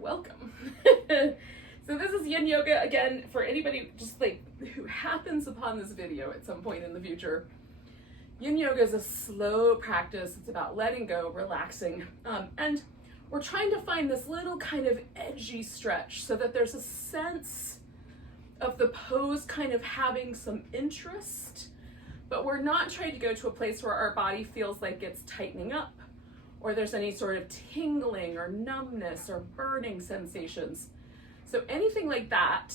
welcome. So this is Yin Yoga again for anybody just like who happens upon this video at some point in the future. Yin Yoga is a slow practice. It's about letting go, relaxing, and we're trying to find this little kind of edgy stretch so that there's a sense of the pose kind of having some interest, but we're not trying to go to a place where our body feels like it's tightening up or there's any sort of tingling or numbness or burning sensations. So anything like that,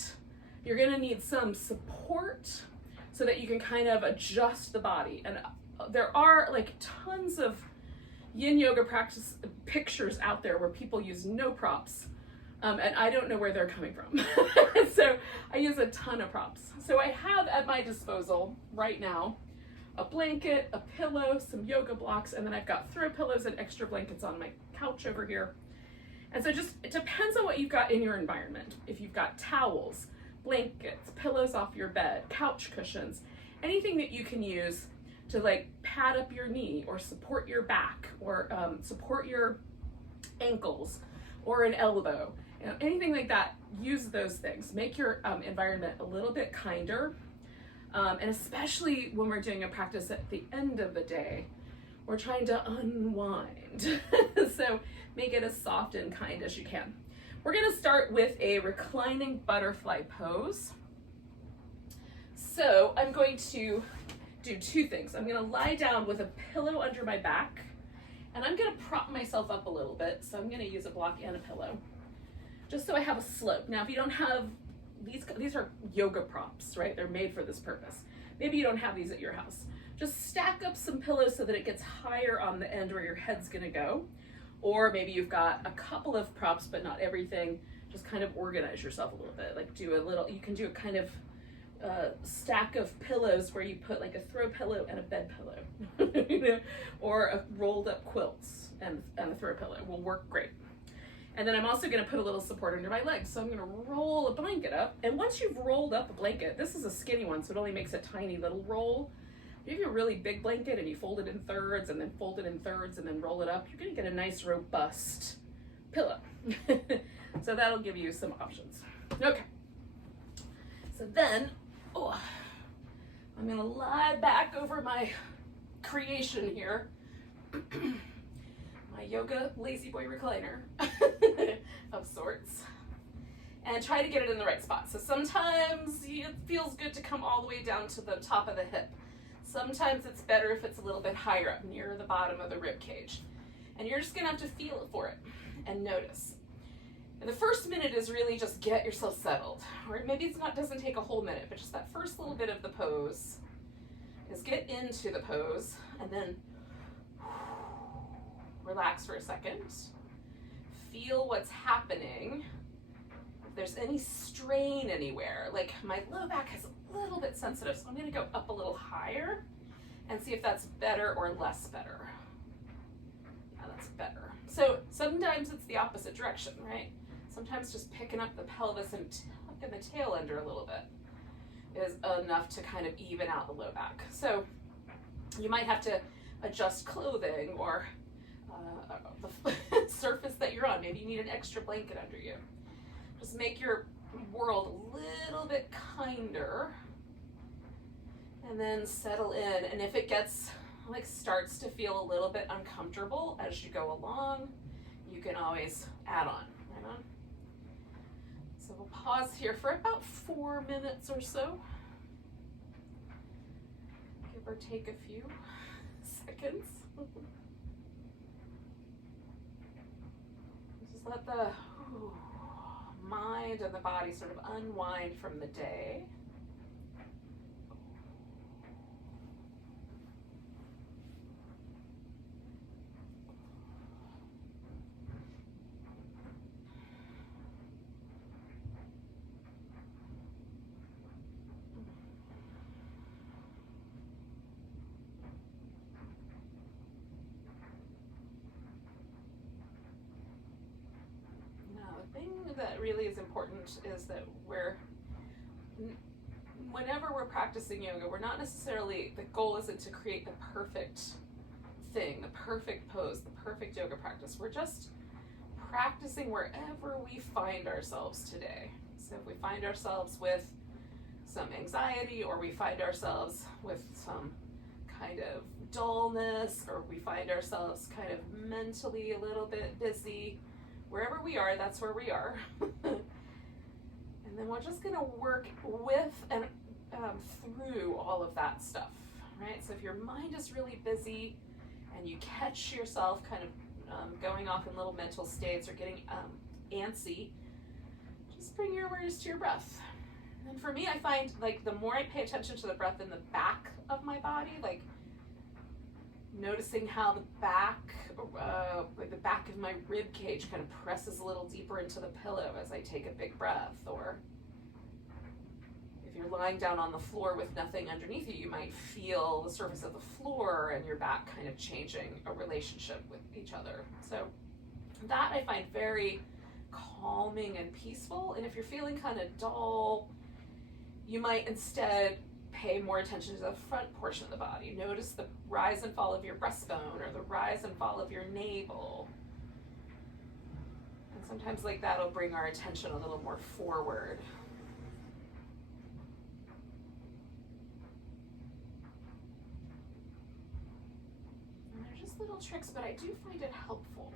you're gonna need some support so that you can kind of adjust the body. And there are like tons of Yin Yoga practice pictures out there where people use no props, and I don't know where they're coming from. So I use a ton of props. So I have at my disposal right now a blanket, a pillow, some yoga blocks, and then I've got throw pillows and extra blankets on my couch over here. And so it depends on what you've got in your environment. If you've got towels, blankets, pillows off your bed, couch cushions, anything that you can use to like pad up your knee or support your back or support your ankles or an elbow, you know, anything like that, use those things. Make your environment a little bit kinder. And especially when we're doing a practice at the end of the day, we're trying to unwind. So make it as soft and kind as you can. We're gonna start with a reclining butterfly pose. So I'm going to do two things. I'm gonna lie down with a pillow under my back, and I'm gonna prop myself up a little bit. So I'm gonna use a block and a pillow, just so I have a slope. Now, if you don't have these are yoga props, right? They're made for this purpose. Maybe you don't have these at your house. Just stack up some pillows so that it gets higher on the end where your head's gonna go. Or maybe you've got a couple of props, but not everything. Just kind of organize yourself a little bit. Like you can do a kind of stack of pillows where you put like a throw pillow and a bed pillow, you know? Or a rolled up quilts and a throw pillow will work great. And then I'm also gonna put a little support under my legs. So I'm gonna roll a blanket up. And once you've rolled up a blanket, this is a skinny one, so it only makes a tiny little roll. If you have a really big blanket and you fold it in thirds and then fold it in thirds and then roll it up, you're gonna get a nice robust pillow. So that'll give you some options. Okay. So then, I'm gonna lie back over my creation here. My yoga lazy boy recliner of sorts, and try to get it in the right spot. So sometimes it feels good to come all the way down to the top of the hip. Sometimes it's better if it's a little bit higher up near the bottom of the rib cage. And you're just gonna have to feel it for it and notice. And the first minute is really just get yourself settled. Or maybe it doesn't take a whole minute, but just that first little bit of the pose is get into the pose and then relax for a second. Feel what's happening. If there's any strain anywhere, like my low back is a little bit sensitive, so I'm gonna go up a little higher and see if that's better or less better. Yeah, that's better. So sometimes it's the opposite direction, right? Sometimes just picking up the pelvis and tucking the tail under a little bit is enough to kind of even out the low back. So you might have to adjust clothing or the surface that you're on. Maybe you need an extra blanket under you. Just make your world a little bit kinder and then settle in. And if it gets starts to feel a little bit uncomfortable as you go along, you can always add on, right on. So we'll pause here for about 4 minutes or so. Give or take a few seconds. Just let the mind and the body sort of unwind from the day. That really is important is that whenever we're practicing yoga, we're not necessarily, the goal isn't to create the perfect thing, the perfect pose, the perfect yoga practice. We're just practicing wherever we find ourselves today. So if we find ourselves with some anxiety, or we find ourselves with some kind of dullness, or we find ourselves kind of mentally a little bit busy, wherever we are, that's where we are. And then we're just going to work with and through all of that stuff, right? So if your mind is really busy and you catch yourself kind of going off in little mental states or getting antsy, just bring your awareness to your breath. And for me, I find like the more I pay attention to the breath in the back of my body, like noticing how the back, like the back of my rib cage kind of presses a little deeper into the pillow as I take a big breath. Or if you're lying down on the floor with nothing underneath you, you might feel the surface of the floor and your back kind of changing a relationship with each other. So that I find very calming and peaceful. And if you're feeling kind of dull, you might instead pay more attention to the front portion of the body. Notice the rise and fall of your breastbone, or the rise and fall of your navel. And sometimes like that'll bring our attention a little more forward. And they're just little tricks, but I do find it helpful.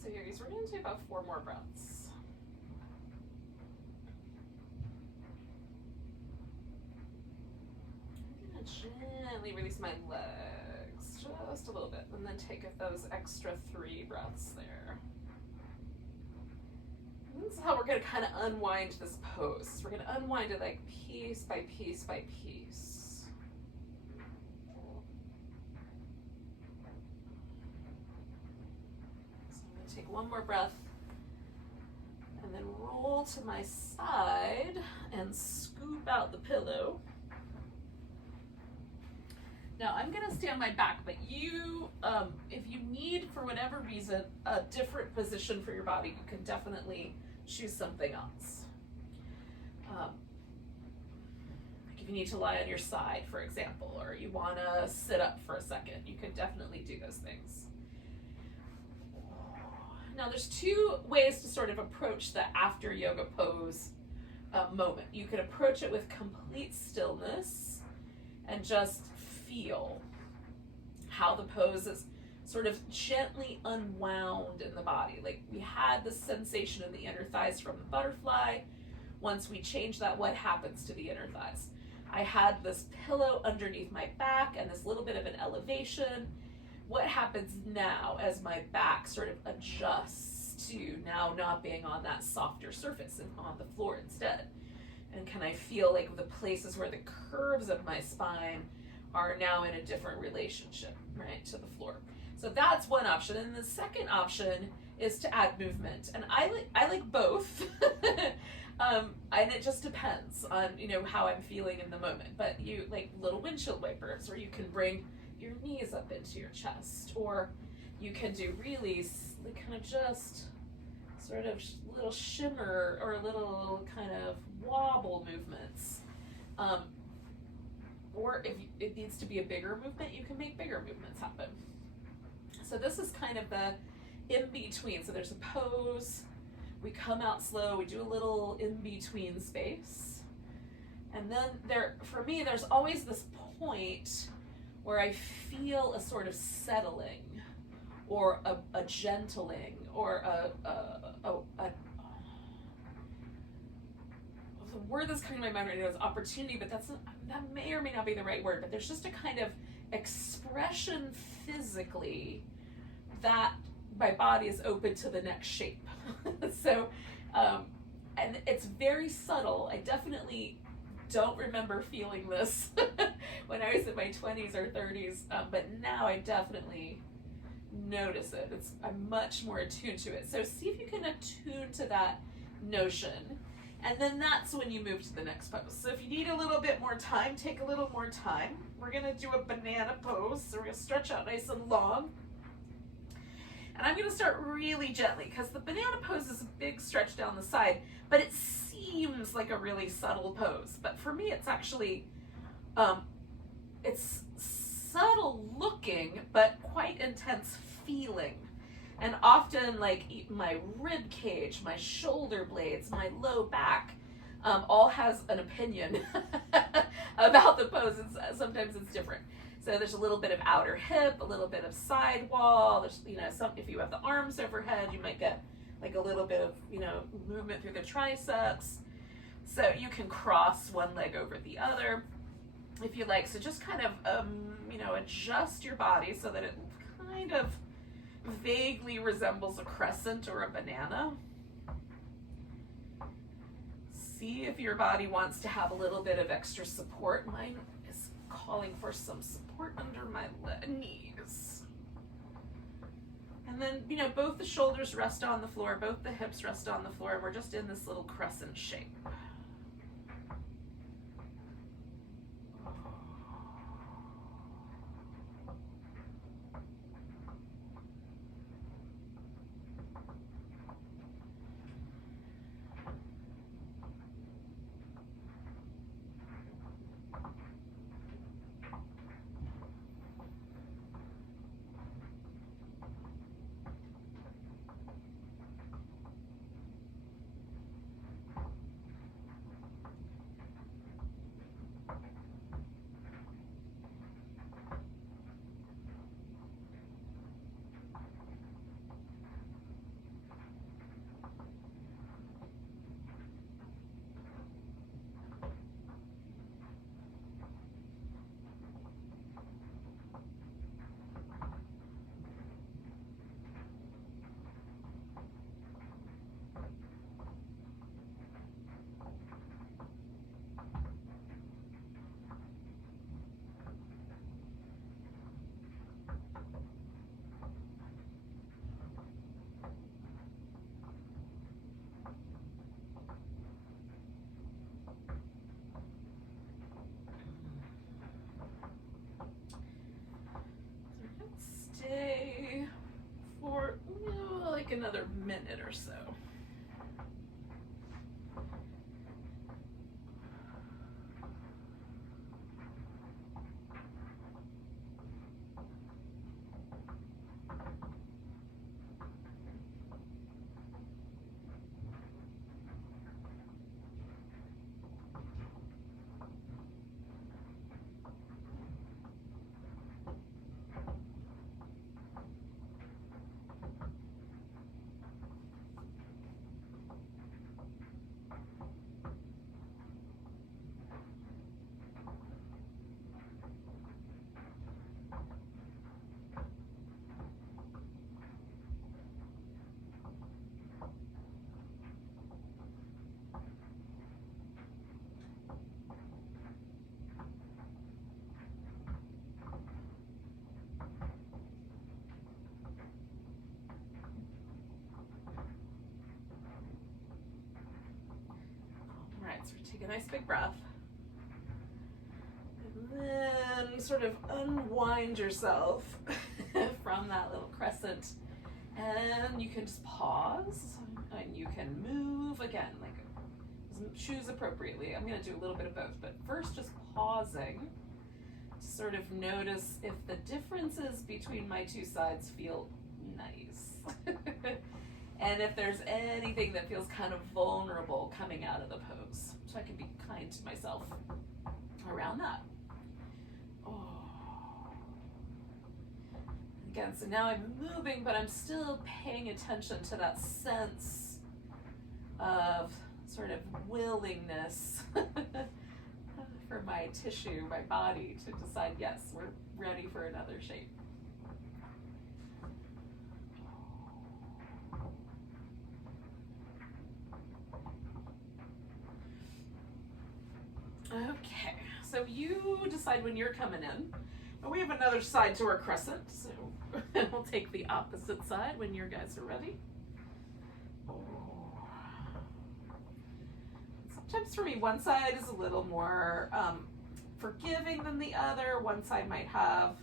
So here, we're going to do about 4 more breaths. I'm going to gently release my legs just a little bit, and then take those extra 3 breaths there. And this is how we're going to kind of unwind this pose. We're going to unwind it like piece by piece by piece. Take 1 more breath, and then roll to my side and scoop out the pillow. Now I'm gonna stay on my back, but you, if you need, for whatever reason, a different position for your body, you can definitely choose something else. Like if you need to lie on your side, for example, or you wanna sit up for a second, you can definitely do those things. Now there's 2 ways to sort of approach the after yoga pose moment. You can approach it with complete stillness and just feel how the pose is sort of gently unwound in the body. Like we had the sensation in the inner thighs from the butterfly. Once we change that, what happens to the inner thighs? I had this pillow underneath my back and this little bit of an elevation. What happens now as my back sort of adjusts to now not being on that softer surface and on the floor instead? And can I feel like the places where the curves of my spine are now in a different relationship, right, to the floor? So that's one option. And the second option is to add movement. And I like both. And it just depends on, you know, how I'm feeling in the moment. But you, like little windshield wipers, or you can bring your knees up into your chest, or you can do really kind of just sort of little shimmer or little kind of wobble movements. Or if it needs to be a bigger movement, you can make bigger movements happen. So this is kind of the in-between. So there's a pose, we come out slow, we do a little in-between space. And then for me, there's always this point where I feel a sort of settling, or a gentling, or the word that's coming to my mind right now is opportunity, but that may or may not be the right word, but there's just a kind of expression physically that my body is open to the next shape. So, and it's very subtle. I definitely don't remember feeling this when I was in my 20s or 30s, but now I definitely notice it. I'm much more attuned to it. So see if you can attune to that notion, and then that's when you move to the next pose. So if you need a little bit more time, take a little more time. We're gonna do a banana pose. So we're gonna stretch out nice and long. And I'm gonna start really gently, because the banana pose is a big stretch down the side, but it seems like a really subtle pose. But for me, it's actually, it's subtle looking, but quite intense feeling. And often, like my rib cage, my shoulder blades, my low back, all has an opinion about the pose. Sometimes it's different. So there's a little bit of outer hip, a little bit of side wall. There's, you know, if you have the arms overhead, you might get like a little bit of, you know, movement through the triceps. So you can cross one leg over the other if you like. So just kind of, you know, adjust your body so that it kind of vaguely resembles a crescent or a banana. See if your body wants to have a little bit of extra support. Mine is calling for some support under my knees. And then, you know, both the shoulders rest on the floor, both the hips rest on the floor, and we're just in this little crescent shape. Stay for like another minute or so. Take a nice big breath. And then sort of unwind yourself from that little crescent. And you can just pause, and you can move again, like choose appropriately. I'm going to do a little bit of both, but first just pausing to sort of notice if the differences between my two sides feel nice. And if there's anything that feels kind of vulnerable coming out of the pose, so I can be kind to myself around that. Again, so now I'm moving, but I'm still paying attention to that sense of sort of willingness for my tissue, my body, to decide, yes, we're ready for another shape. Okay, so you decide when you're coming in. And we have another side to our crescent, so we'll take the opposite side when you guys are ready. Sometimes for me, one side is a little more forgiving than the other. One side might have,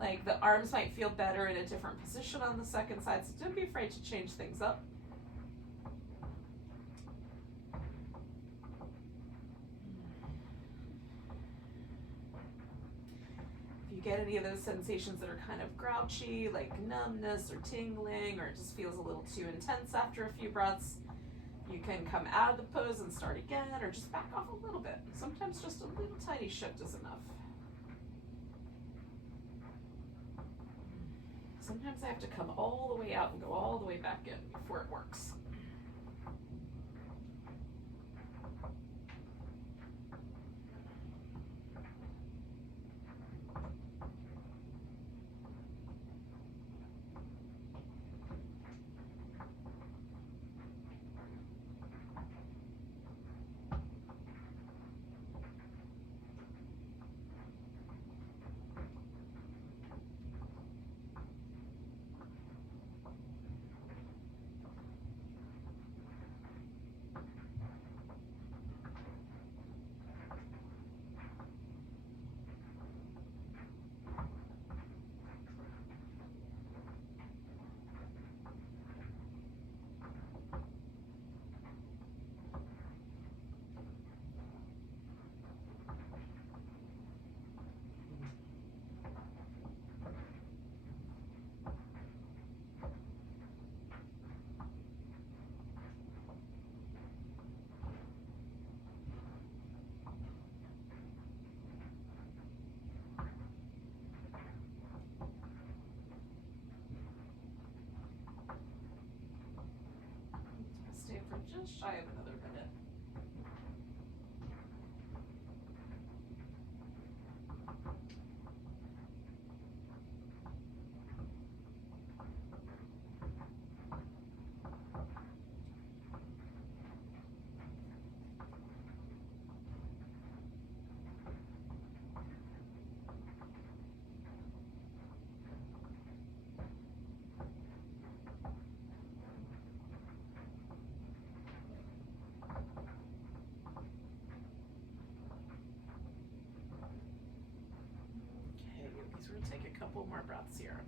like, the arms might feel better in a different position on the second side, so don't be afraid to change things up. Get any of those sensations that are kind of grouchy, like numbness or tingling, or it just feels a little too intense after a few breaths, you can come out of the pose and start again, or just back off a little bit. Sometimes just a little tiny shift is enough. Sometimes I have to come all the way out and go all the way back in before it works. For just shy of another minute. We're going to take a couple more breaths here.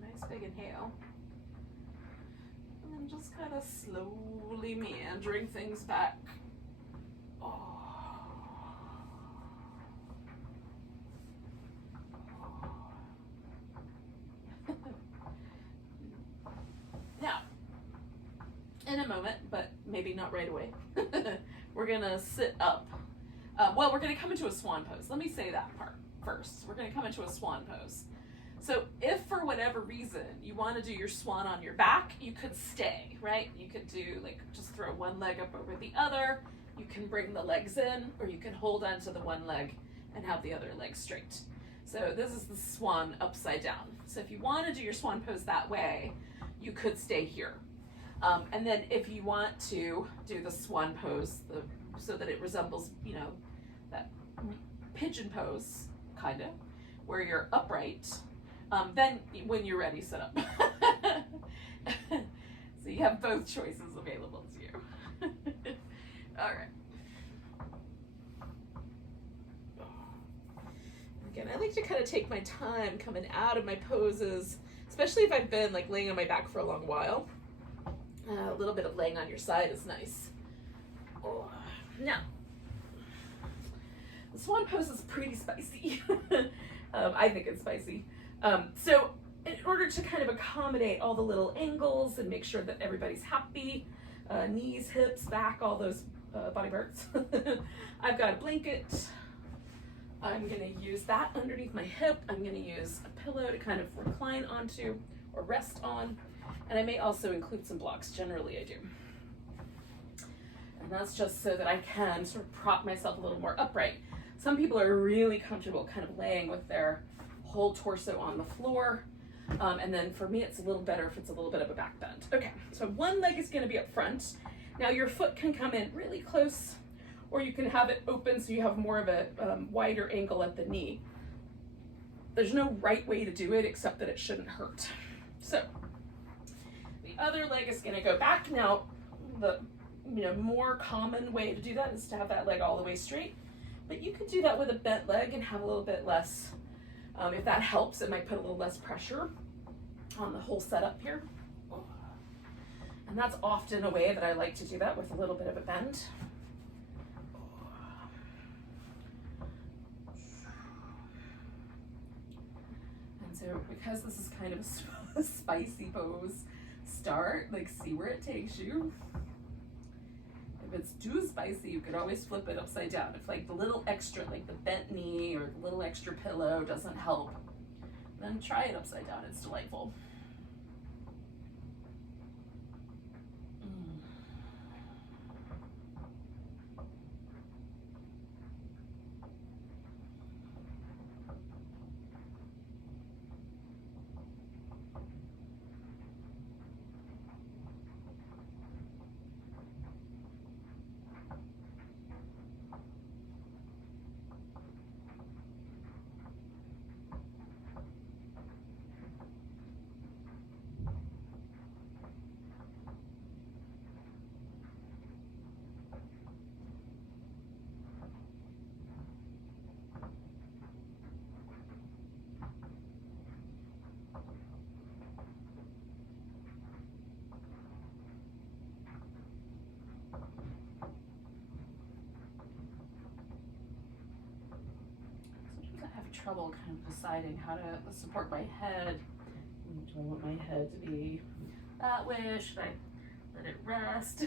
Nice big inhale. And then just kind of slowly meandering things back. In a moment, but maybe not right away. We're gonna sit up. Well, we're gonna come into a swan pose. Let me say that part first. We're gonna come into a swan pose. So if for whatever reason you want to do your swan on your back, you could stay, right? You could do, like, just throw one leg up over the other. You can bring the legs in, or you can hold on to the one leg and have the other leg straight. So this is the swan upside down. So if you want to do your swan pose that way, you could stay here. And then if you want to do the swan pose, the so that it resembles, you know, that pigeon pose, kind of, where you're upright. Then when you're ready, sit up. So you have both choices available to you. All right. Again, I like to kind of take my time coming out of my poses, especially if I've been like laying on my back for a long while. A little bit of laying on your side is nice. Oh. Now, the Swan Pose is pretty spicy. I think it's spicy. So in order to kind of accommodate all the little angles and make sure that everybody's happy, knees, hips, back, all those body parts, I've got a blanket. I'm going to use that underneath my hip. I'm going to use a pillow to kind of recline onto or rest on. And I may also include some blocks. Generally, I do. And that's just so that I can sort of prop myself a little more upright. Some people are really comfortable kind of laying with their whole torso on the floor. And then for me, it's a little better if it's a little bit of a back bend. Okay, so one leg is going to be up front. Now your foot can come in really close, or you can have it open so you have more of a wider angle at the knee. There's no right way to do it except that it shouldn't hurt. So the other leg is going to go back. Now the more common way to do that is to have that leg all the way straight, but you could do that with a bent leg and have a little bit less. If that helps, it might put a little less pressure on the whole setup here. And that's often a way that I like to do that, with a little bit of a bend. And so because this is kind of a spicy pose, see where it takes you. If it's too spicy, you could always flip it upside down. If like the little extra, like the bent knee or the little extra pillow doesn't help, then try it upside down. It's delightful. Trouble kind of deciding how to support my head. Do I want my head to be that way? Should I let it rest?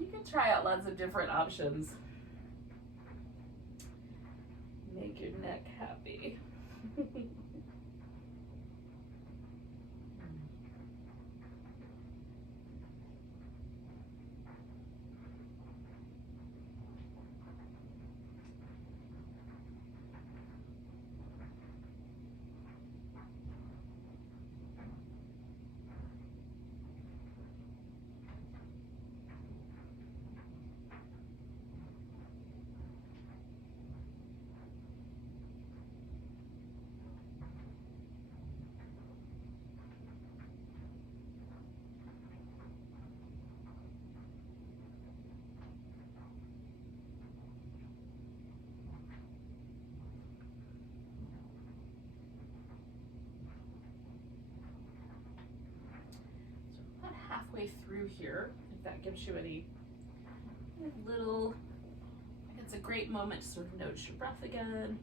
You can try out lots of different options. Make your neck happy. Halfway through here, if that gives you any little, it's a great moment to sort of notice your breath again.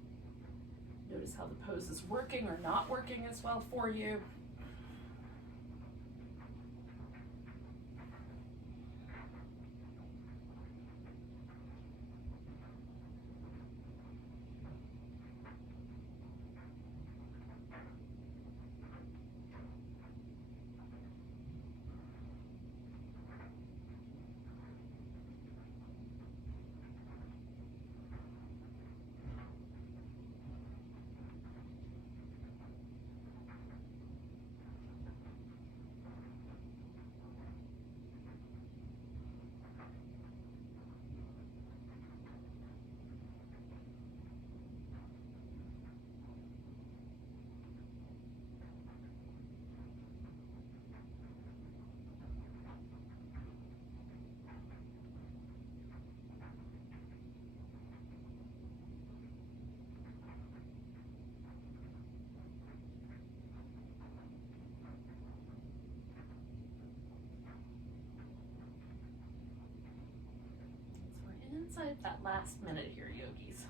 Notice how the pose is working or not working as well for you. last minute here, yogis.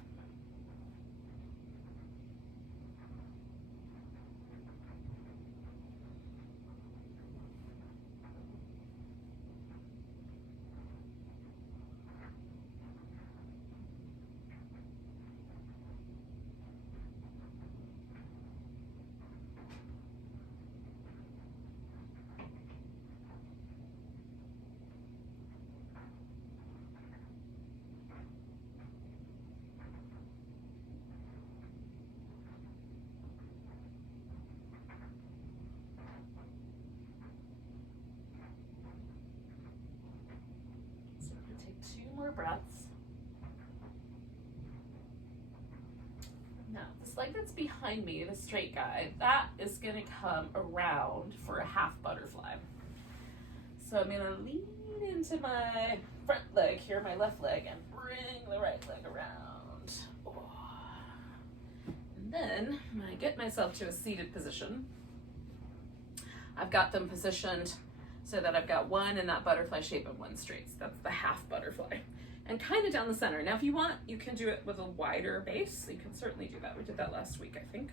More breaths. Now, this leg that's behind me, the straight guy, that is going to come around for a half butterfly. So I'm going to lean into my front leg here, my left leg, and bring the right leg around. And then I'm going to get myself to a seated position. I've got them positioned so that I've got one in that butterfly shape and one straight. So that's the half butterfly. And kind of down the center. Now, if you want, you can do it with a wider base. You can certainly do that. We did that last week, I think.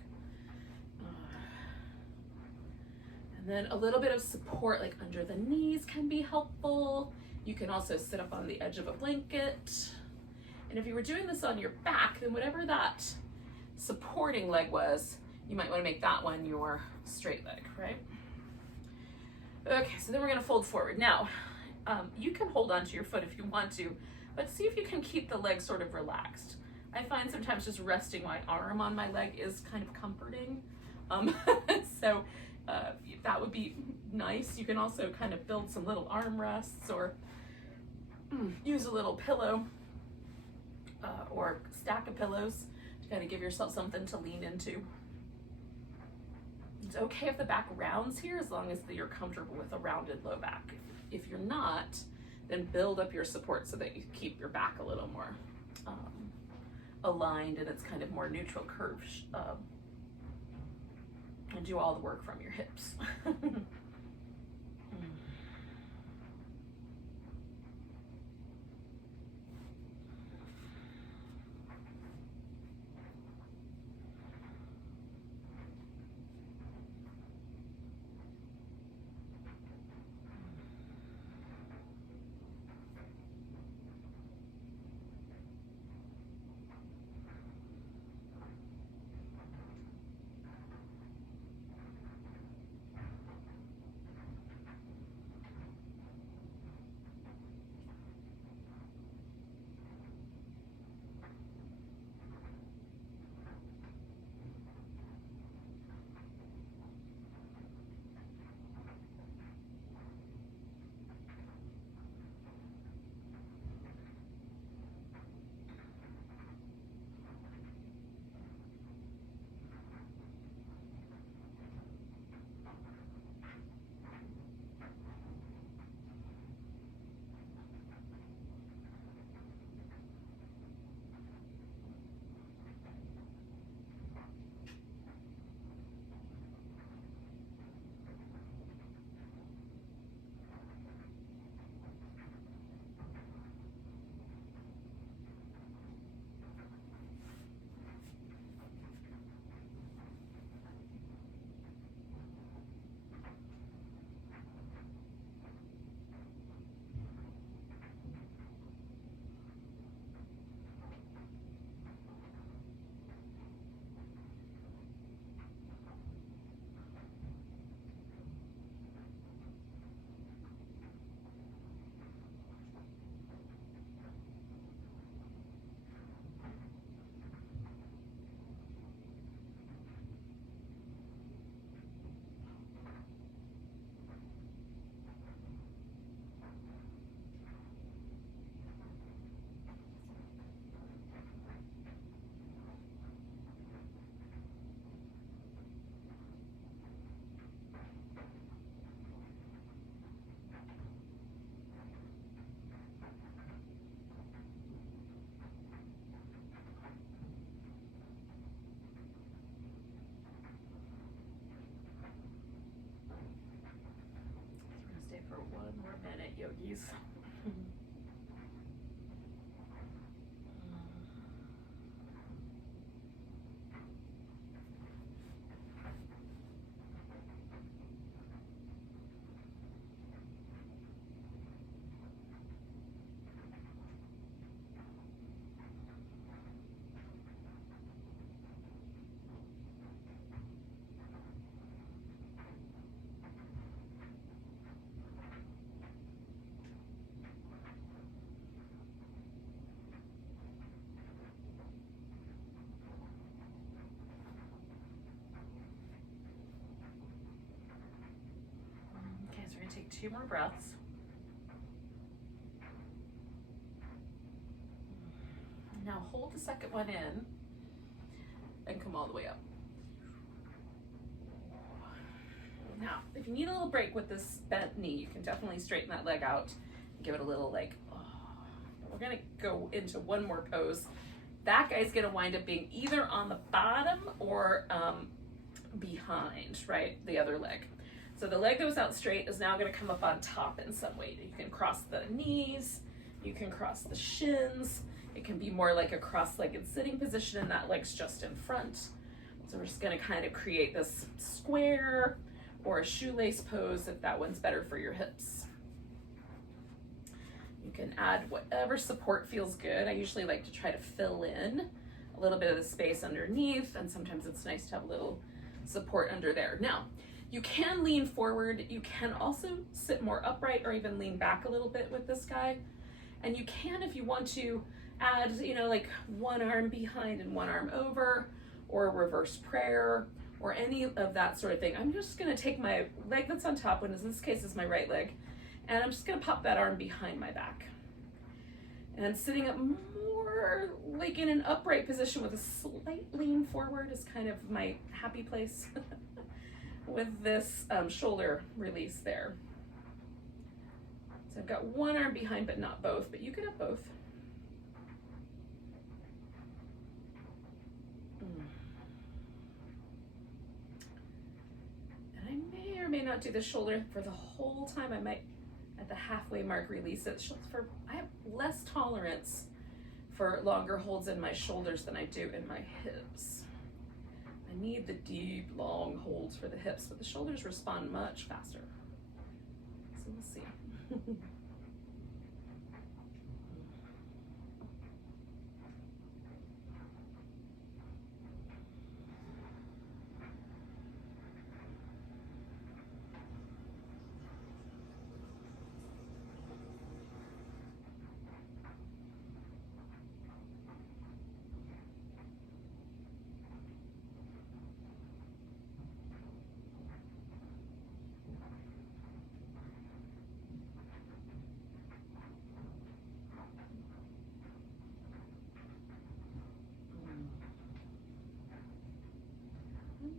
And then a little bit of support, like under the knees, can be helpful. You can also sit up on the edge of a blanket. And if you were doing this on your back, then whatever that supporting leg was, you might want to make that one your straight leg, right? Okay, so then we're going to fold forward. Now, you can hold onto your foot if you want to, but see if you can keep the leg sort of relaxed. I find sometimes just resting my arm on my leg is kind of comforting. So that would be nice. You can also kind of build some little arm rests or use a little pillow or stack of pillows to kind of give yourself something to lean into. It's okay if the back rounds here as long as you're comfortable with a rounded low back. If you're not, then build up your support so that you keep your back a little more aligned and it's kind of more neutral curve, and do all the work from your hips. For 1 more minute, yogis. 2 more breaths. Now hold the second one in and come all the way up. Now, if you need a little break with this bent knee, you can definitely straighten that leg out and give it a little like, oh. We're gonna go into one more pose. That guy's gonna wind up being either on the bottom or behind, right? The other leg. So the leg that was out straight is now gonna come up on top in some way. You can cross the knees, you can cross the shins. It can be more like a cross-legged sitting position and that leg's just in front. So we're just gonna kind of create this square or a shoelace pose if that one's better for your hips. You can add whatever support feels good. I usually like to try to fill in a little bit of the space underneath, and sometimes it's nice to have a little support under there. Now, you can lean forward. You can also sit more upright or even lean back a little bit with this guy. And you can, if you want to, add, like one arm behind and one arm over, or a reverse prayer, or any of that sort of thing. I'm just gonna take my leg that's on top, which in this case is my right leg, and I'm just gonna pop that arm behind my back. And sitting up more like in an upright position with a slight lean forward is kind of my happy place with this shoulder release there. So I've got one arm behind, but not both, but you could have both. And I may or may not do the shoulder for the whole time. I might, at the halfway mark, release it. I have less tolerance for longer holds in my shoulders than I do in my hips. I need the deep, long holds for the hips, but the shoulders respond much faster. So we'll see.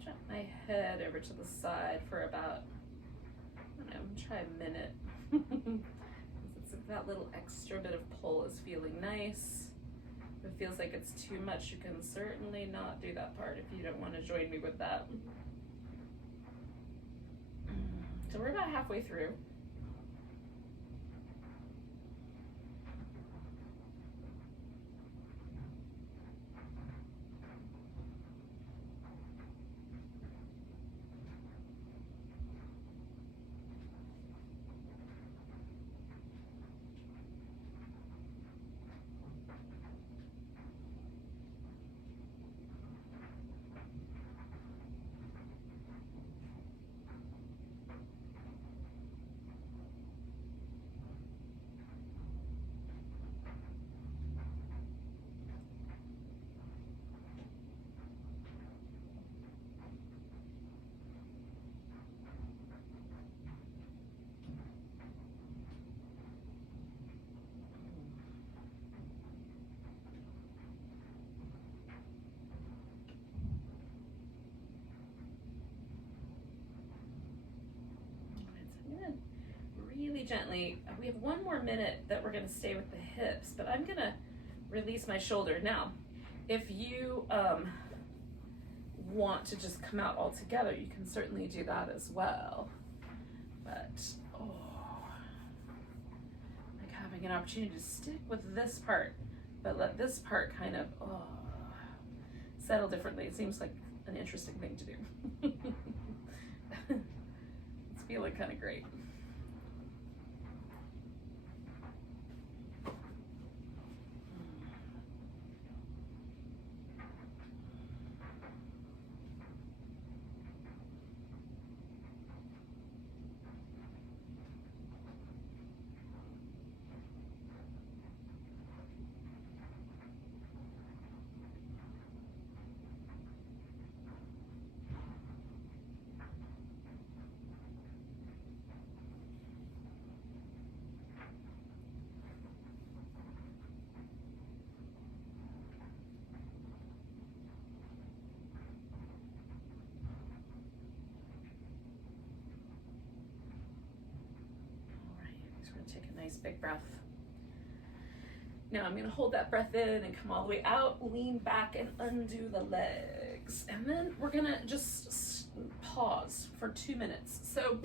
Jump my head over to the side for about, try a minute. That little extra bit of pull is feeling nice. If it feels like it's too much, you can certainly not do that part if you don't want to join me with that. So we're about halfway through. Really gently, we have one more minute that we're going to stay with the hips, but I'm going to release my shoulder. Now, if you want to just come out all together, you can certainly do that as well. But, like having an opportunity to stick with this part, but let this part kind of settle differently. It seems like an interesting thing to do. It's feeling kind of great. big breath. Now I'm going to hold that breath in and come all the way out, lean back and undo the legs. And then we're going to just pause for 2 minutes. So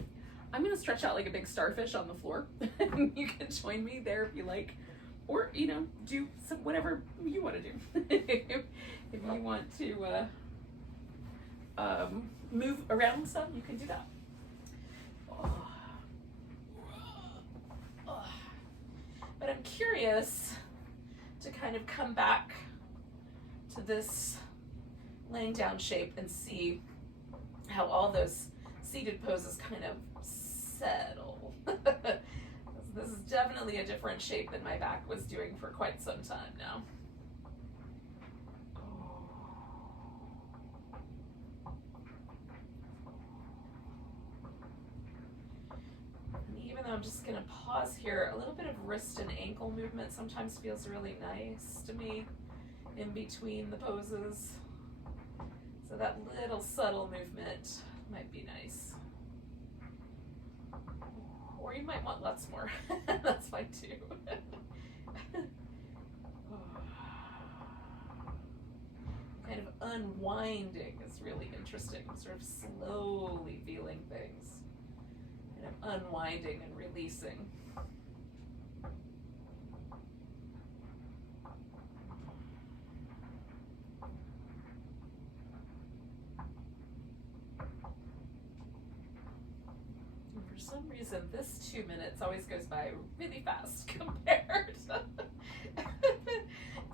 I'm going to stretch out like a big starfish on the floor. You can join me there if you like, or, you know, do whatever you want to do. If you want to move around some, you can do that. But I'm curious to kind of come back to this laying down shape and see how all those seated poses kind of settle. This is definitely a different shape than my back was doing for quite some time now. And even though I'm just going to pause here, a little bit of wrist and ankle movement sometimes feels really nice to me in between the poses. So that little subtle movement might be nice. Or you might want lots more. That's fine too. Kind of unwinding is really interesting. I'm sort of slowly feeling things. Kind of unwinding and releasing. For some reason, this 2 minutes always goes by really fast compared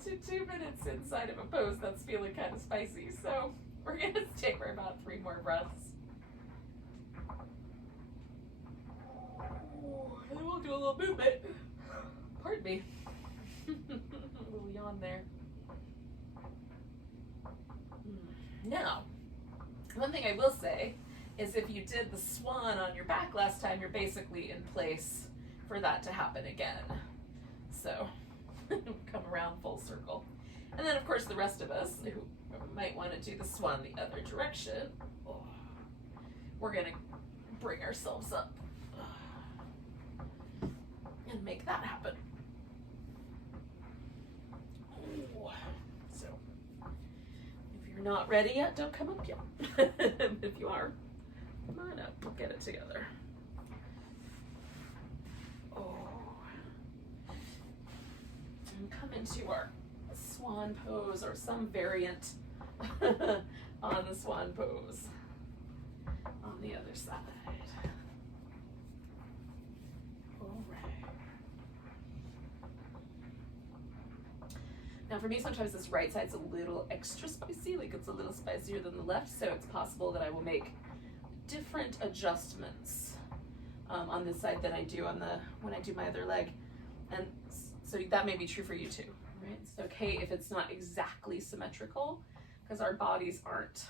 to 2 minutes inside of a pose that's feeling kind of spicy. So we're going to take for about 3 more breaths. And we'll do a little movement. Pardon me. A little yawn there. Now, one thing I will say is if you did the swan on your back last time, you're basically in place for that to happen again. So come around full circle. And then of course the rest of us who might want to do the swan the other direction, we're gonna bring ourselves up and make that happen. So if you're not ready yet, don't come up yet. If you are, come on up, we'll get it together. And come into our swan pose or some variant on the swan pose on the other side. All right. Now for me, sometimes this right side's a little extra spicy, like it's a little spicier than the left, so it's possible that I will make different adjustments on this side than I do on when I do my other leg. And so that may be true for you too, right? It's okay if it's not exactly symmetrical because our bodies aren't.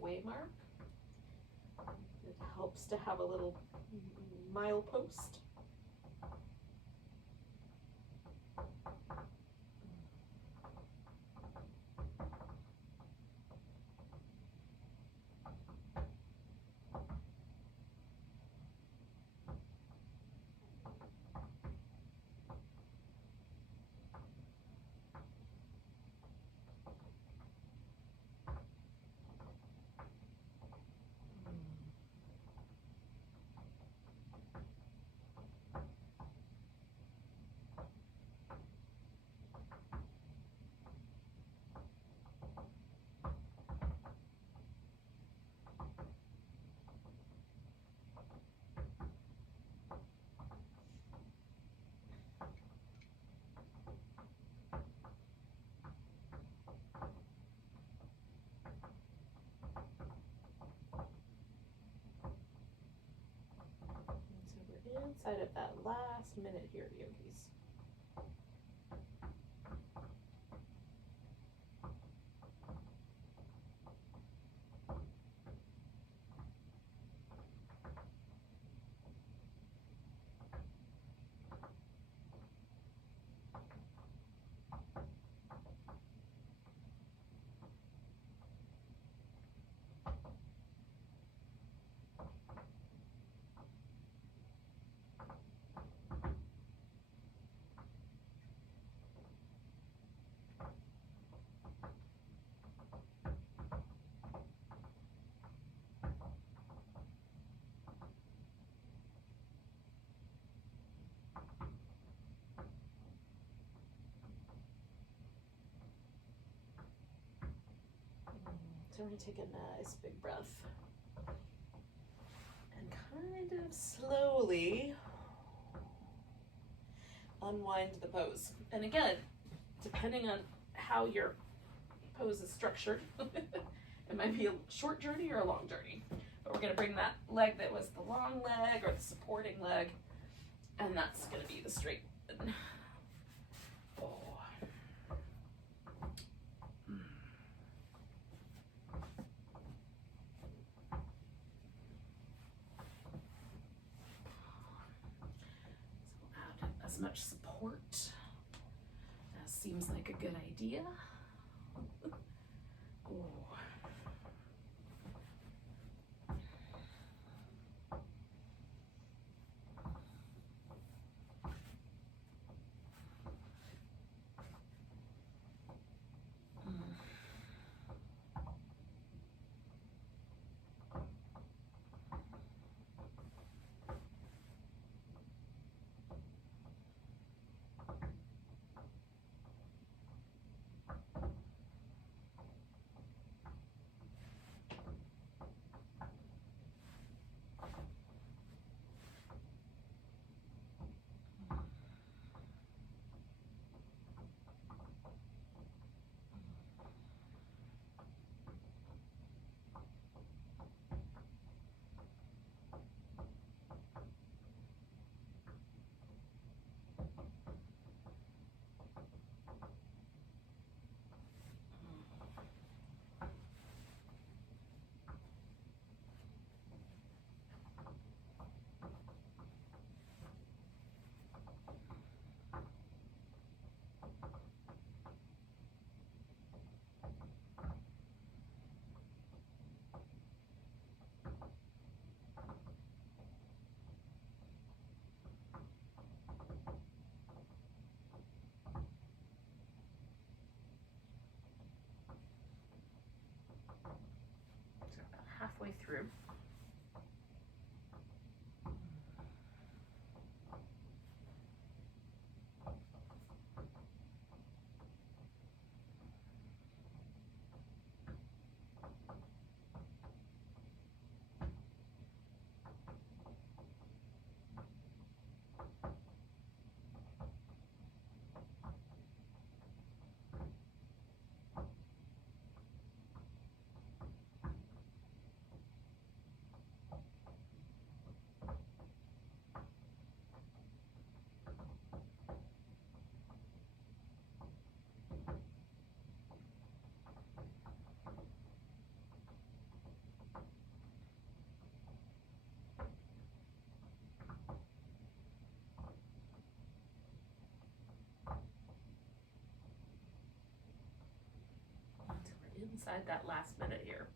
Way mark. It helps to have a little milepost. inside of that last minute here, yogis. So we're going to take a nice big breath and kind of slowly unwind the pose. And again, depending on how your pose is structured, it might be a short journey or a long journey. But we're going to bring that leg that was the long leg or the supporting leg, and that's going to be the straight one. As much support as seems like a good idea. Halfway through. Inside that last minute here.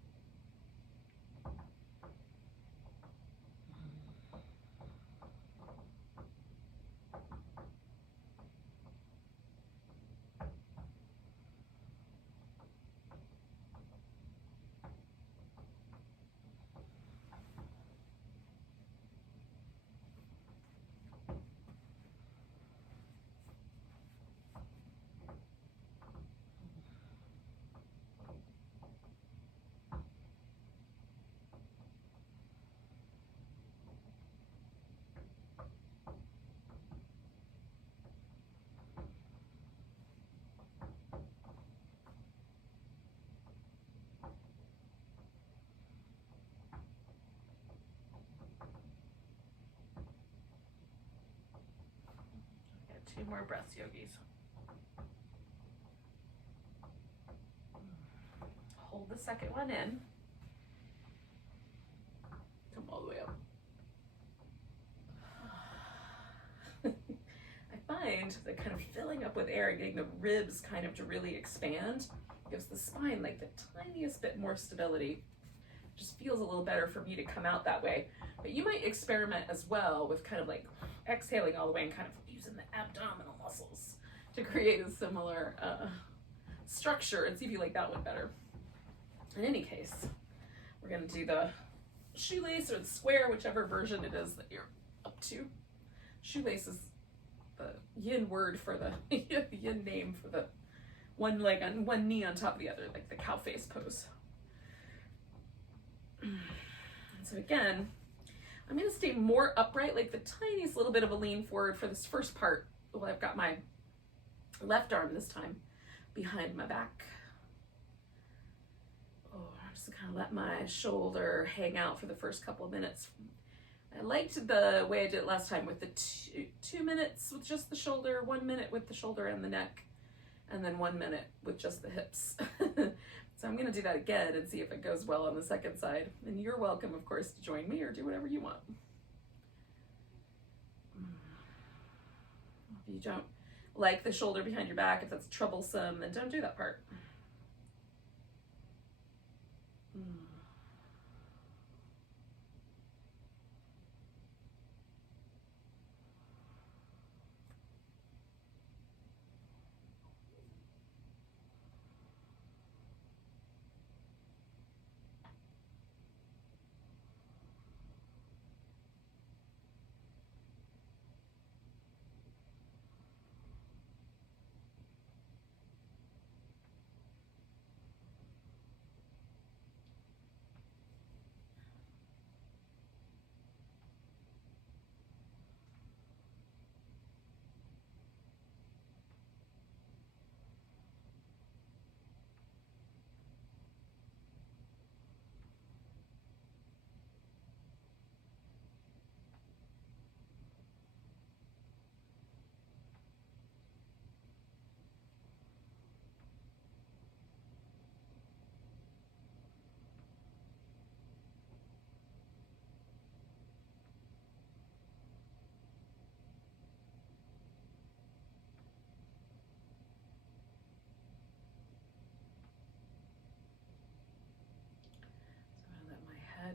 2 more breaths, yogis. Hold the second one in. Come all the way up. I find that kind of filling up with air and getting the ribs kind of to really expand gives the spine like the tiniest bit more stability. Just feels a little better for me to come out that way. But you might experiment as well with kind of like exhaling all the way and kind of using the abdominal muscles to create a similar structure and see if you like that one better. In any case, we're going to do the shoelace or the square, whichever version it is that you're up to. Shoelace is the yin word for the yin name for the one leg on one knee on top of the other, like the cow face pose. And so again, I'm going to stay more upright, like the tiniest little bit of a lean forward for this first part. Well, I've got my left arm this time behind my back. Oh, just to kind of let my shoulder hang out for the first couple of minutes. I liked the way I did it last time with the 2 minutes with just the shoulder, 1 minute with the shoulder and the neck, and then 1 minute with just the hips. So I'm going to do that again and see if it goes well on the second side. And you're welcome, of course, to join me or do whatever you want. If you don't like the shoulder behind your back, if that's troublesome, then don't do that part.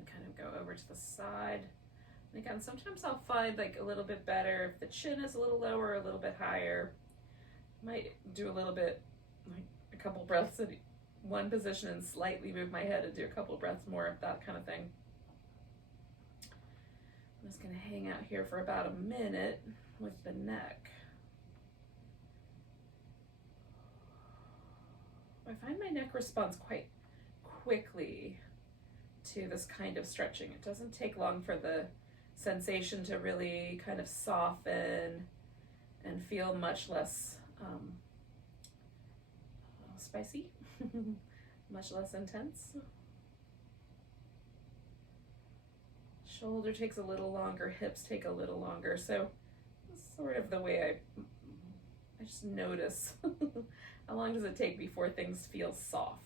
Kind of go over to the side. And again, sometimes I'll find like a little bit better if the chin is a little lower, a little bit higher. Might do a little bit, like a couple breaths in one position and slightly move my head and do a couple breaths more of that kind of thing. I'm just going to hang out here for about a minute with the neck. I find my neck responds quite quickly to this kind of stretching. It doesn't take long for the sensation to really kind of soften and feel much less spicy, much less intense. Shoulder takes a little longer, hips take a little longer. So that's sort of the way I just notice how long does it take before things feel soft.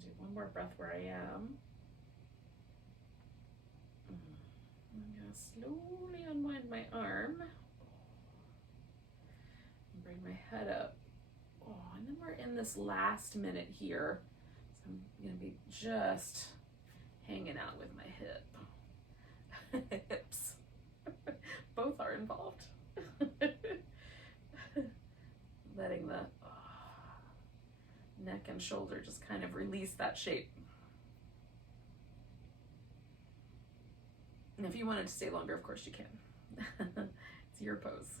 Do one more breath where I am. I'm going to slowly unwind my arm and bring my head up. Oh, and then we're in this last minute here. So I'm going to be just hanging out with my hips. Both are involved. Letting the neck and shoulder just kind of release that shape. And if you wanted to stay longer, of course you can. It's your pose.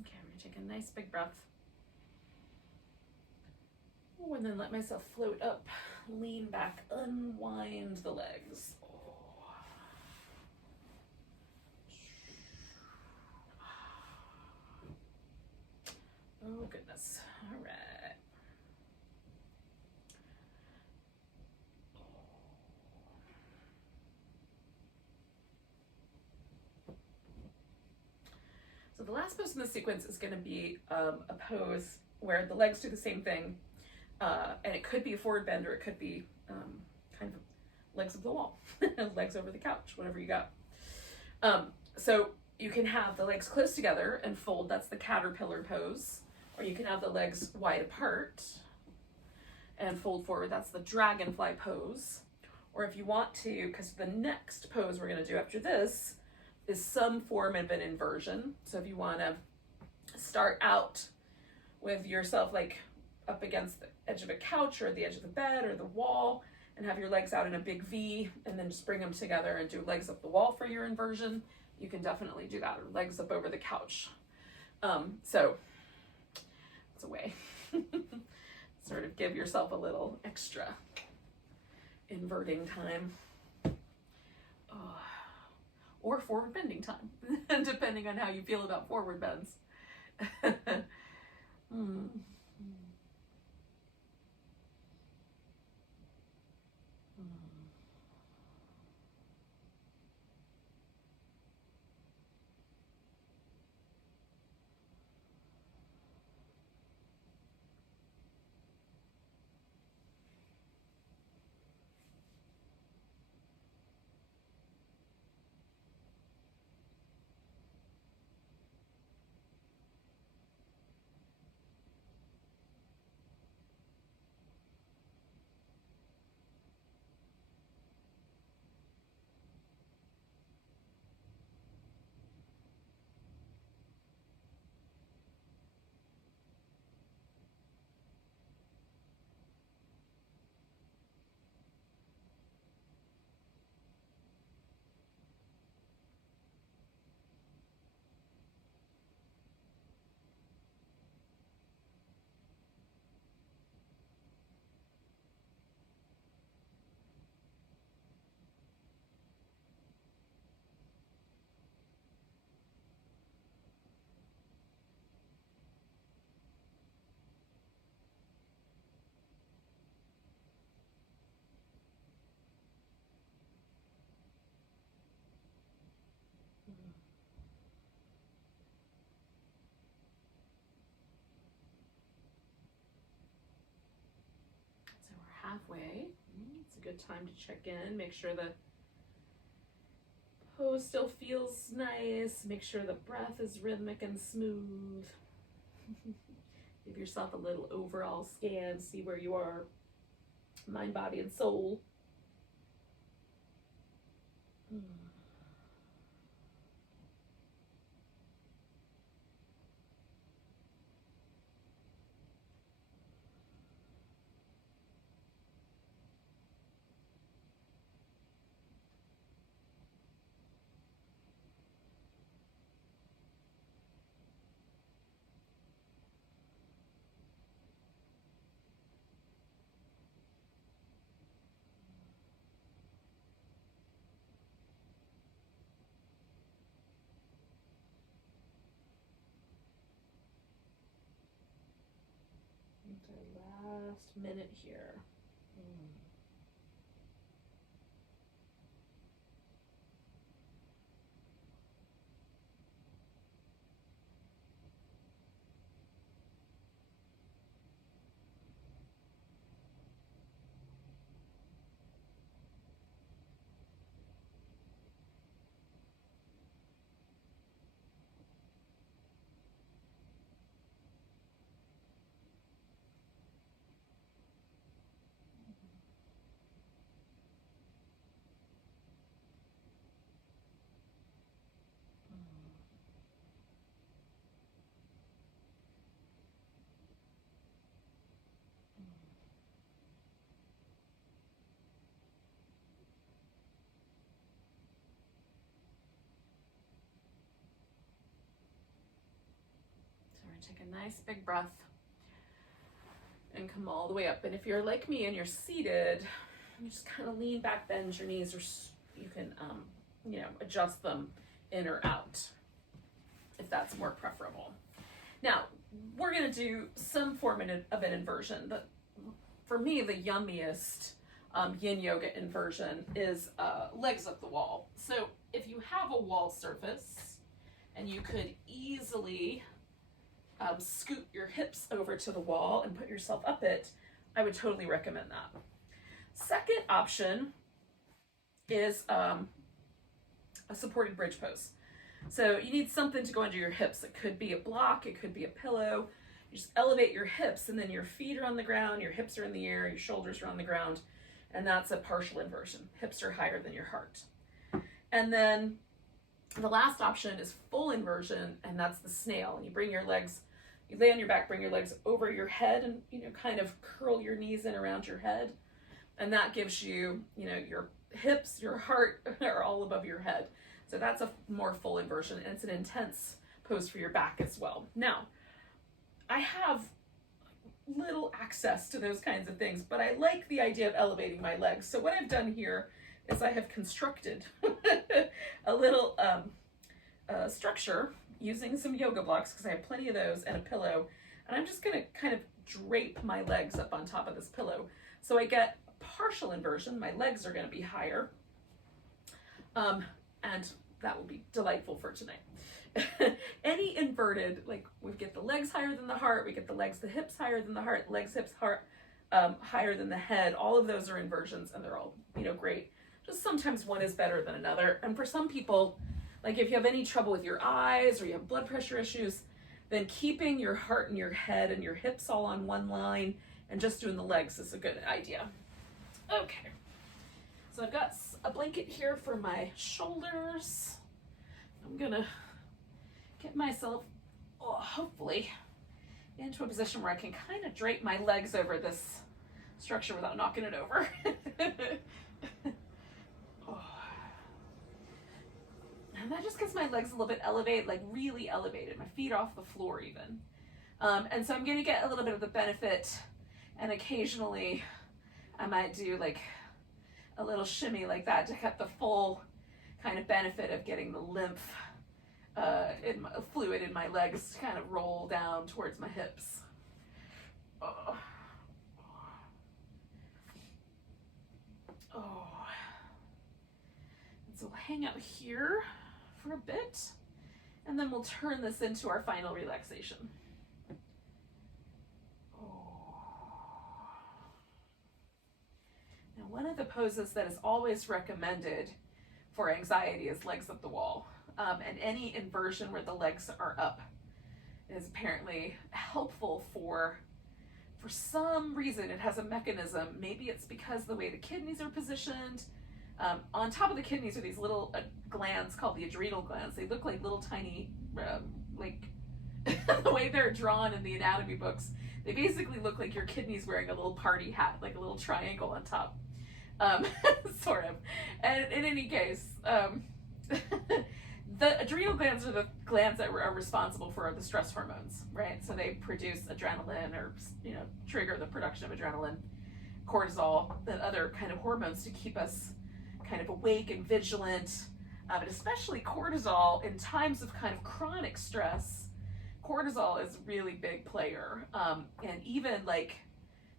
Okay, I'm gonna take a nice big breath. Oh, and then let myself float up, lean back, unwind the legs. Oh goodness, all right. So the last pose in the sequence is going to be a pose where the legs do the same thing, and it could be a forward bend or it could be kind of legs of the wall, legs over the couch, whatever you got. So you can have the legs close together and fold, that's the caterpillar pose, or you can have the legs wide apart and fold forward, that's the dragonfly pose. Or if you want to, because the next pose we're going to do after this is some form of an inversion. So if you want to start out with yourself like up against the edge of a couch or the edge of the bed or the wall and have your legs out in a big V and then just bring them together and do legs up the wall for your inversion, you can definitely do that, or legs up over the couch. So it's a way. Sort of give yourself a little extra inverting time. Or forward bending time, depending on how you feel about forward bends. So we're halfway. It's a good time to check in, make sure the pose still feels nice, make sure the breath is rhythmic and smooth. Give yourself a little overall scan, see where you are, mind, body, and soul. Our last minute here. take a nice big breath and come all the way up. And if you're like me and you're seated, you just kind of lean back, bend your knees, or you can, adjust them in or out if that's more preferable. Now, we're going to do some form of an inversion, but for me, the yummiest Yin Yoga inversion is legs up the wall. So if you have a wall surface and you could easily scoot your hips over to the wall and put yourself up it, I would totally recommend that. Second option is a supported bridge pose. So you need something to go under your hips. It could be a block, it could be a pillow. You just elevate your hips and then your feet are on the ground, your hips are in the air, your shoulders are on the ground, and that's a partial inversion. Hips are higher than your heart. And then the last option is full inversion, and that's the snail. And you bring your legs, you lay on your back, bring your legs over your head and, kind of curl your knees in around your head. And that gives you, your hips, your heart are all above your head. So that's a more full inversion, and it's an intense pose for your back as well. Now, I have little access to those kinds of things, but I like the idea of elevating my legs. So what I've done here is I have constructed a little structure using some yoga blocks, because I have plenty of those, and a pillow. And I'm just gonna kind of drape my legs up on top of this pillow. So I get partial inversion, my legs are gonna be higher. And that will be delightful for tonight. Any inverted, like we get the legs higher than the heart, we get the hips higher than the heart, legs, hips, heart, higher than the head. All of those are inversions, and they're all, great. Just sometimes one is better than another. And for some people, like if you have any trouble with your eyes or you have blood pressure issues, then keeping your heart and your head and your hips all on one line and just doing the legs is a good idea. Okay. So I've got a blanket here for my shoulders. I'm gonna get myself, hopefully, into a position where I can kind of drape my legs over this structure without knocking it over. And that just gets my legs a little bit elevated, like really elevated, my feet off the floor even. And so I'm gonna get a little bit of the benefit, and occasionally I might do like a little shimmy like that to get the full kind of benefit of getting the lymph fluid in my legs to kind of roll down towards my hips. Oh. And so we'll hang out here for a bit, and then we'll turn this into our final relaxation. Now, one of the poses that is always recommended for anxiety is legs up the wall. And any inversion where the legs are up is apparently helpful for some reason. It has a mechanism. Maybe it's because the way the kidneys are positioned. On top of the kidneys are these little glands called the adrenal glands. They look like little tiny, the way they're drawn in the anatomy books, they basically look like your kidneys wearing a little party hat, like a little triangle on top. Sort of. And in any case, the adrenal glands are the glands that are responsible for the stress hormones, right? So they produce adrenaline, or trigger the production of adrenaline, cortisol, and other kind of hormones to keep us kind of awake and vigilant. But especially cortisol in times of kind of chronic stress. Cortisol is a really big player, and even like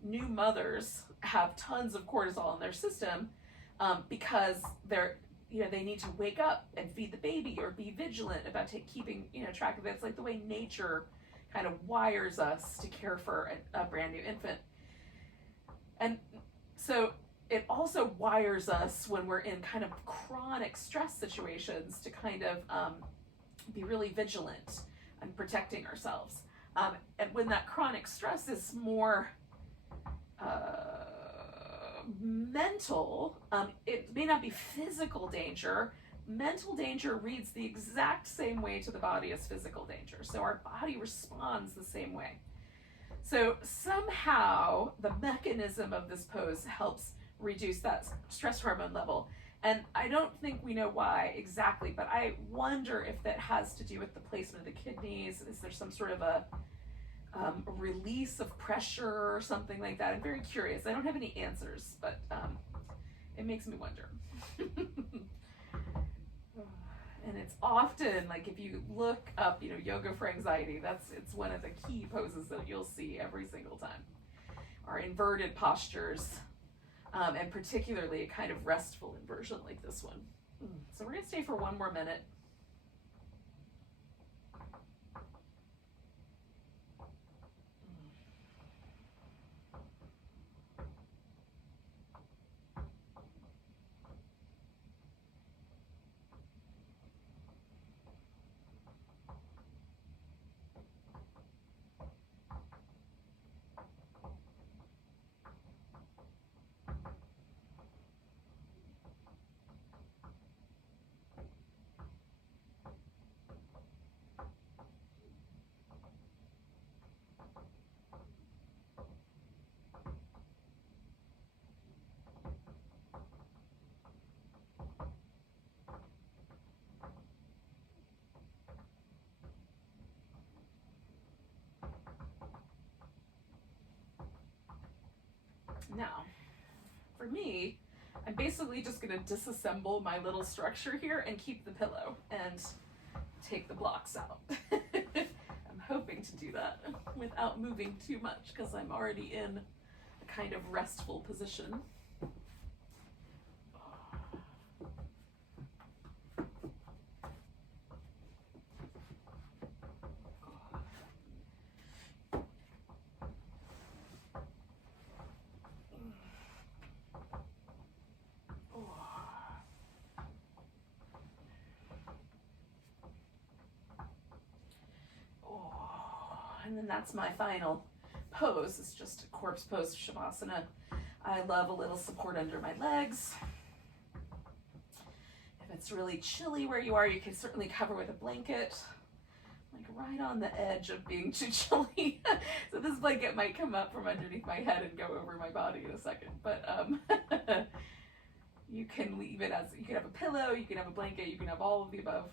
new mothers have tons of cortisol in their system because they need to wake up and feed the baby or be vigilant about keeping track of it. It's like the way nature kind of wires us to care for a brand new infant. And so it also wires us when we're in kind of chronic stress situations to kind of be really vigilant and protecting ourselves. And when that chronic stress is more mental, it may not be physical danger. Mental danger reads the exact same way to the body as physical danger. So our body responds the same way. So somehow the mechanism of this pose helps reduce that stress hormone level. And I don't think we know why exactly, but I wonder if that has to do with the placement of the kidneys. Is there some sort of a a release of pressure or something like that. I'm very curious. I don't have any answers, but it makes me wonder. And it's often, like, if you look up, you know, yoga for anxiety, it's one of the key poses that you'll see every single time. Are inverted postures, and particularly a kind of restful inversion like this one. So we're gonna stay for one more minute. Now, for me, I'm basically just going to disassemble my little structure here and keep the pillow and take the blocks out. I'm hoping to do that without moving too much because I'm already in a kind of restful position. And then that's my final pose. It's just a corpse pose, Shavasana. I love a little support under my legs. If it's really chilly where you are, you can certainly cover with a blanket, like right on the edge of being too chilly. So this blanket might come up from underneath my head and go over my body in a second. But you can leave it as, you can have a pillow, you can have a blanket, you can have all of the above.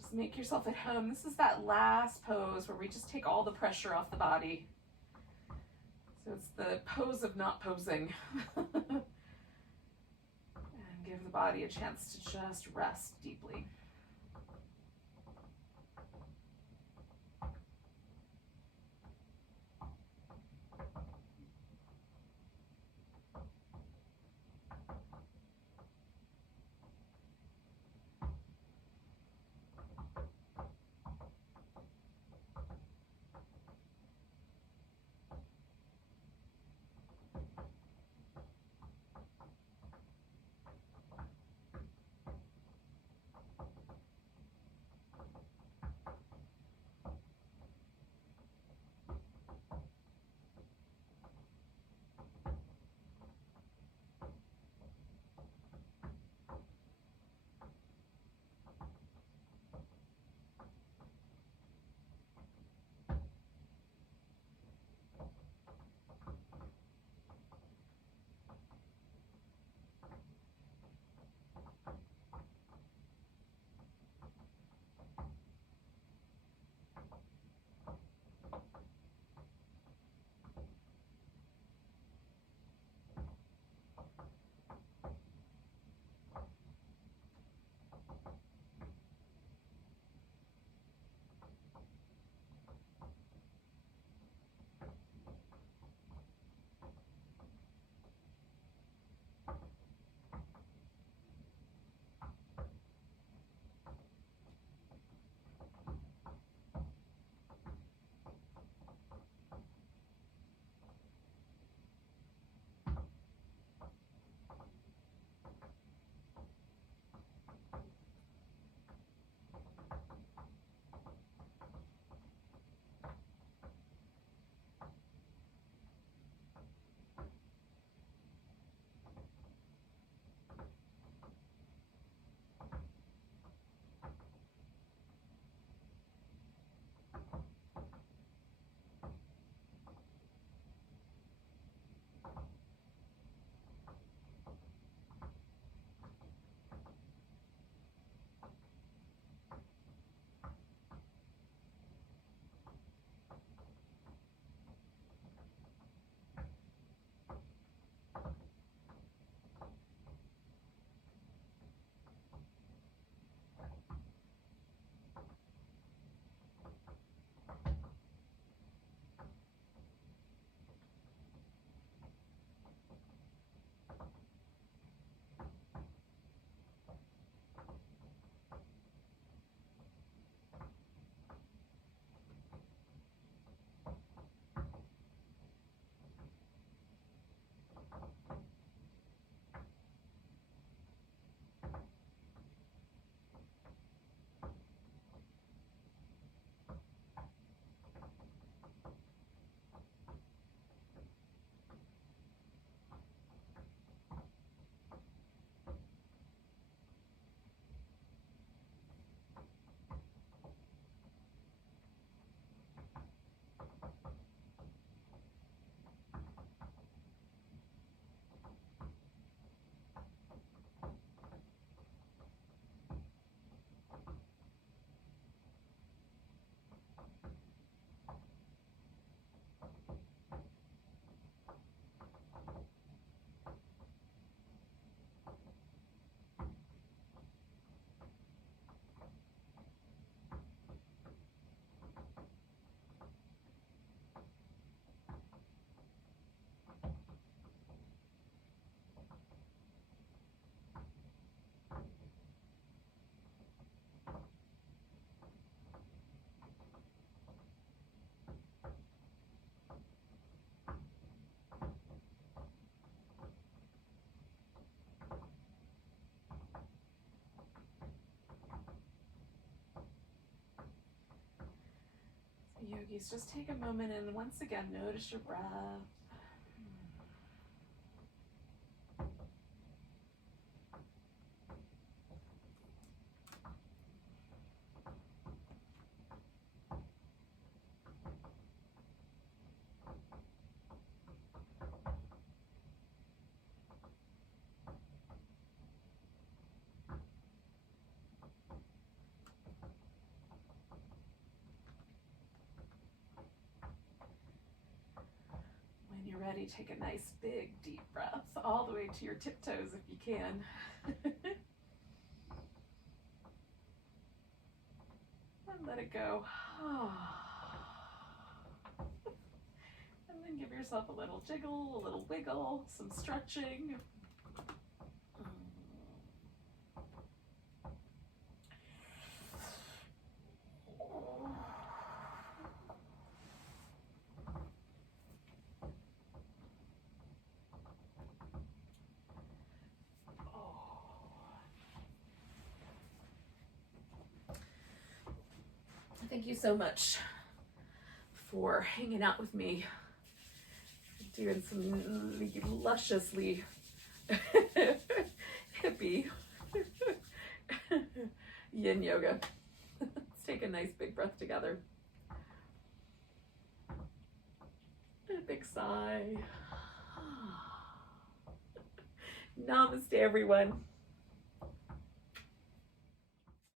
Just make yourself at home. This is that last pose where we just take all the pressure off the body. So it's the pose of not posing. And give the body a chance to just rest deeply. yogis, just take a moment and once again notice your breath. When you're ready, take a nice big deep breath all the way to your tiptoes if you can. And let it go. And then give yourself a little jiggle, a little wiggle, some stretching. Thank you so much for hanging out with me, doing some lusciously hippie yin yoga. Let's take a nice big breath together. And a big sigh. Namaste, everyone.